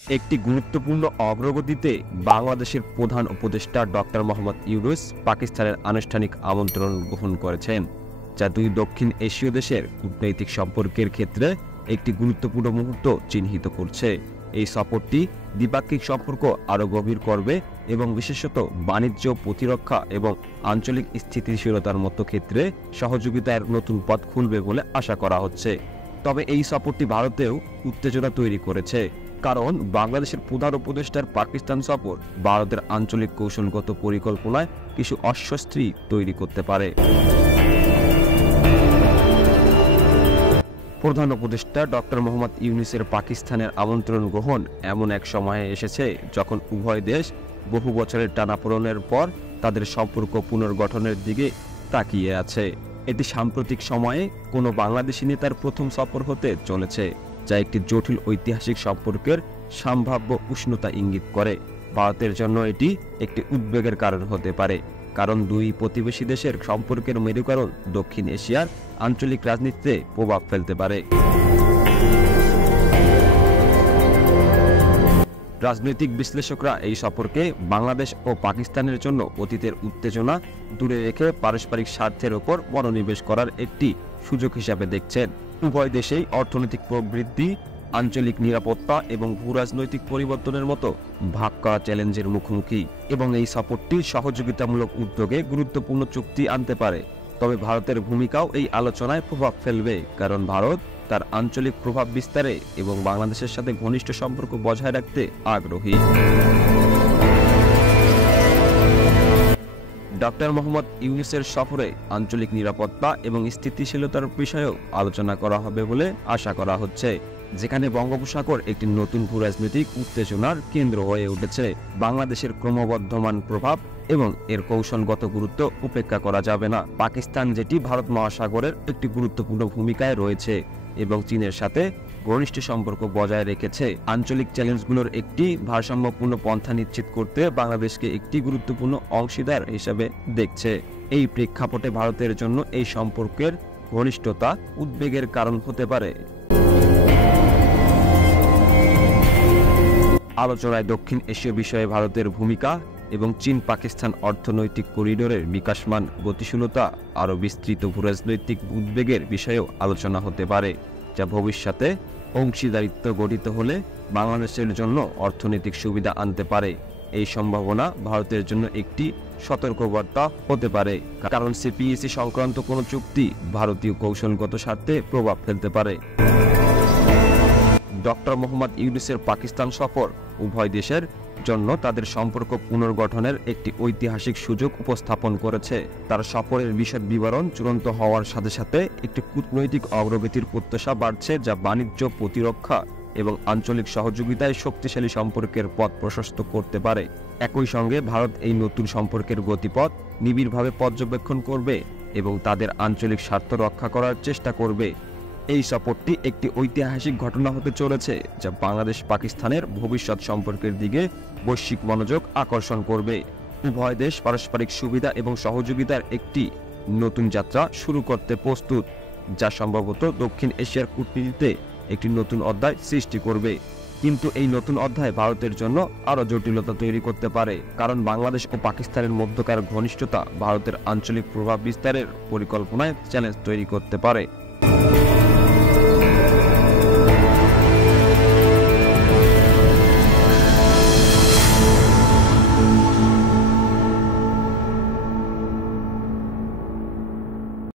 একটি গুরুত্বপূর্ণ অগ্রগতিতে বাংলাদেশের প্রধান উপদেষ্টা ডক্টর মোহাম্মদ ইউনূস পাকিস্তানের আনুষ্ঠানিক আমন্ত্রণ গ্রহণ করেছেন, যা দুই দক্ষিণ এশীয় দেশের কূটনৈতিক সম্পর্কের ক্ষেত্রে একটি গুরুত্বপূর্ণ মুহূর্ত চিহ্নিত করছে। এই সফরটি দ্বিপাক্ষিক সম্পর্ক আরও গভীর করবে এবং বিশেষত বাণিজ্য, প্রতিরক্ষা এবং আঞ্চলিক স্থিতিশীলতার মতো ক্ষেত্রে সহযোগিতার নতুন পথ খুলবে বলে আশা করা হচ্ছে। তবে এই সফরটি ভারতেও উত্তেজনা তৈরি করেছে, কারণ বাংলাদেশের প্রধান উপদেষ্টার পাকিস্তান সফর ভারতের আঞ্চলিক কৌশলগত পরিকল্পনায় কিছু অস্বস্তি তৈরি করতে পারে। প্রধান উপদেষ্টা ডক্টর মোহাম্মদ ইউনূসের পাকিস্তানের আমন্ত্রণ গ্রহণ এমন এক সময়ে এসেছে যখন উভয় দেশ বহু বছরের টানাপোড়েনের পর তাদের সম্পর্ক পুনর্গঠনের দিকে তাকিয়ে আছে। এটি সাম্প্রতিক সময়ে কোনো বাংলাদেশি নেতার প্রথম সফর হতে চলেছে, যা একটি জটিল ঐতিহাসিক সম্পর্কের সম্ভাব্য উষ্ণতা ইঙ্গিত করে। ভারতের জন্য এটি একটি উদ্বেগের কারণ হতে পারে, কারণ দুই প্রতিবেশী দেশের সম্পর্কের মেরুকরণ দক্ষিণ এশিয়ার আঞ্চলিক রাজনীতিতে প্রভাব ফেলতে পারে। রাজনৈতিক বিশ্লেষকরা এই সফরকে বাংলাদেশ ও পাকিস্তানের জন্য অতীতের উত্তেজনা দূরে রেখে পারস্পরিক স্বার্থের ওপর মনোনিবেশ করার একটি সুযোগ হিসাবে দেখছেন। উভয় দেশেই অর্থনৈতিক প্রবৃদ্ধি, আঞ্চলিক নিরাপত্তা এবং ভূরাজনৈতিক পরিবর্তনের মতো ভাগ করা চ্যালেঞ্জের মুখোমুখি, এবং এই সফরটি সহযোগিতামূলক উদ্যোগে গুরুত্বপূর্ণ চুক্তি আনতে পারে। তবে ভারতের ভূমিকাও এই আলোচনায় প্রভাব ফেলবে, কারণ ভারত তার আঞ্চলিক প্রভাব বিস্তারে এবং বাংলাদেশের সাথে ঘনিষ্ঠ সম্পর্ক বজায় রাখতে আগ্রহী। ডক্টর মোহাম্মদ ইউনূসের সফরে আঞ্চলিক নিরাপত্তা এবং স্থিতিশীলতার বিষয়েও আলোচনা করা হবে বলে আশা করা হচ্ছে, যেখানে বঙ্গোপসাগর একটি নতুন ভূরাজনৈতিক উত্তেজনার কেন্দ্র হয়ে উঠেছে। বাংলাদেশের ক্রমবর্ধমান প্রভাব এবং এর কৌশলগত গুরুত্ব উপেক্ষা করা যাবে না। পাকিস্তান, যেটি ভারত মহাসাগরের একটি গুরুত্বপূর্ণ ভূমিকায় রয়েছে এবং চীনের সাথে ঘনিষ্ঠ সম্পর্ক বজায় রেখেছে, আঞ্চলিক চ্যালেঞ্জগুলোর একটি ভারসাম্যপূর্ণ পন্থা নিশ্চিত করতে বাংলাদেশকে একটি গুরুত্বপূর্ণ অংশীদার হিসেবে দেখছে। এই প্রেক্ষাপটে ভারতের জন্য এই সম্পর্কের ঘনিষ্ঠতা উদ্বেগের কারণ হতে পারে। আলোচনায় দক্ষিণ এশীয় বিষয়ে ভারতের ভূমিকা এবং চীন পাকিস্তান অর্থনৈতিক করিডোরের বিকাশমান গতিশীলতা, আরও বিস্তৃত ভূরাজনৈতিক উদ্বেগের বিষয়েও আলোচনা হতে পারে, যা ভবিষ্যতে অংশীদারিত্ব গঠিত হলে বাংলাদেশের জন্য অর্থনৈতিক সুবিধা আনতে পারে। এই সম্ভাবনা ভারতের জন্য একটি সতর্কবার্তা হতে পারে, কারণ সিপিএসি সংক্রান্ত কোনো চুক্তি ভারতীয় কৌশলগত স্বার্থে প্রভাব ফেলতে পারে। ডক্টর মোহাম্মদ ইউনূসের পাকিস্তান সফর উভয় দেশের জন্য তাদের সম্পর্ক পুনর্গঠনের একটি ঐতিহাসিক সুযোগ উপস্থাপন করেছে। তার সফরের বিশদ বিবরণ চূড়ান্ত হওয়ার সাথে সাথে একটি কূটনৈতিক অগ্রগতির প্রত্যাশা বাড়ছে, যা বাণিজ্য, প্রতিরক্ষা এবং আঞ্চলিক সহযোগিতায় শক্তিশালী সম্পর্কের পথ প্রশস্ত করতে পারে। একই সঙ্গে ভারত এই নতুন সম্পর্কের গতিপথ নিবিড়ভাবে পর্যবেক্ষণ করবে এবং তাদের আঞ্চলিক স্বার্থ রক্ষা করার চেষ্টা করবে। এই সফরটি একটি ঐতিহাসিক ঘটনা হতে চলেছে, যা বাংলাদেশ পাকিস্তানের ভবিষ্যৎ সম্পর্কের দিকে বৈশ্বিক মনোযোগ আকর্ষণ করবে। উভয় দেশ পারস্পরিক সুবিধা এবং সহযোগিতার একটি নতুন যাত্রা শুরু করতে প্রস্তুত, যা সম্ভবত দক্ষিণ এশিয়ার কূটনীতিতে একটি নতুন অধ্যায় সৃষ্টি করবে। কিন্তু এই নতুন অধ্যায় ভারতের জন্য আরও জটিলতা তৈরি করতে পারে, কারণ বাংলাদেশ ও পাকিস্তানের মধ্যকার ঘনিষ্ঠতা ভারতের আঞ্চলিক প্রভাব বিস্তারের পরিকল্পনায় চ্যালেঞ্জ তৈরি করতে পারে।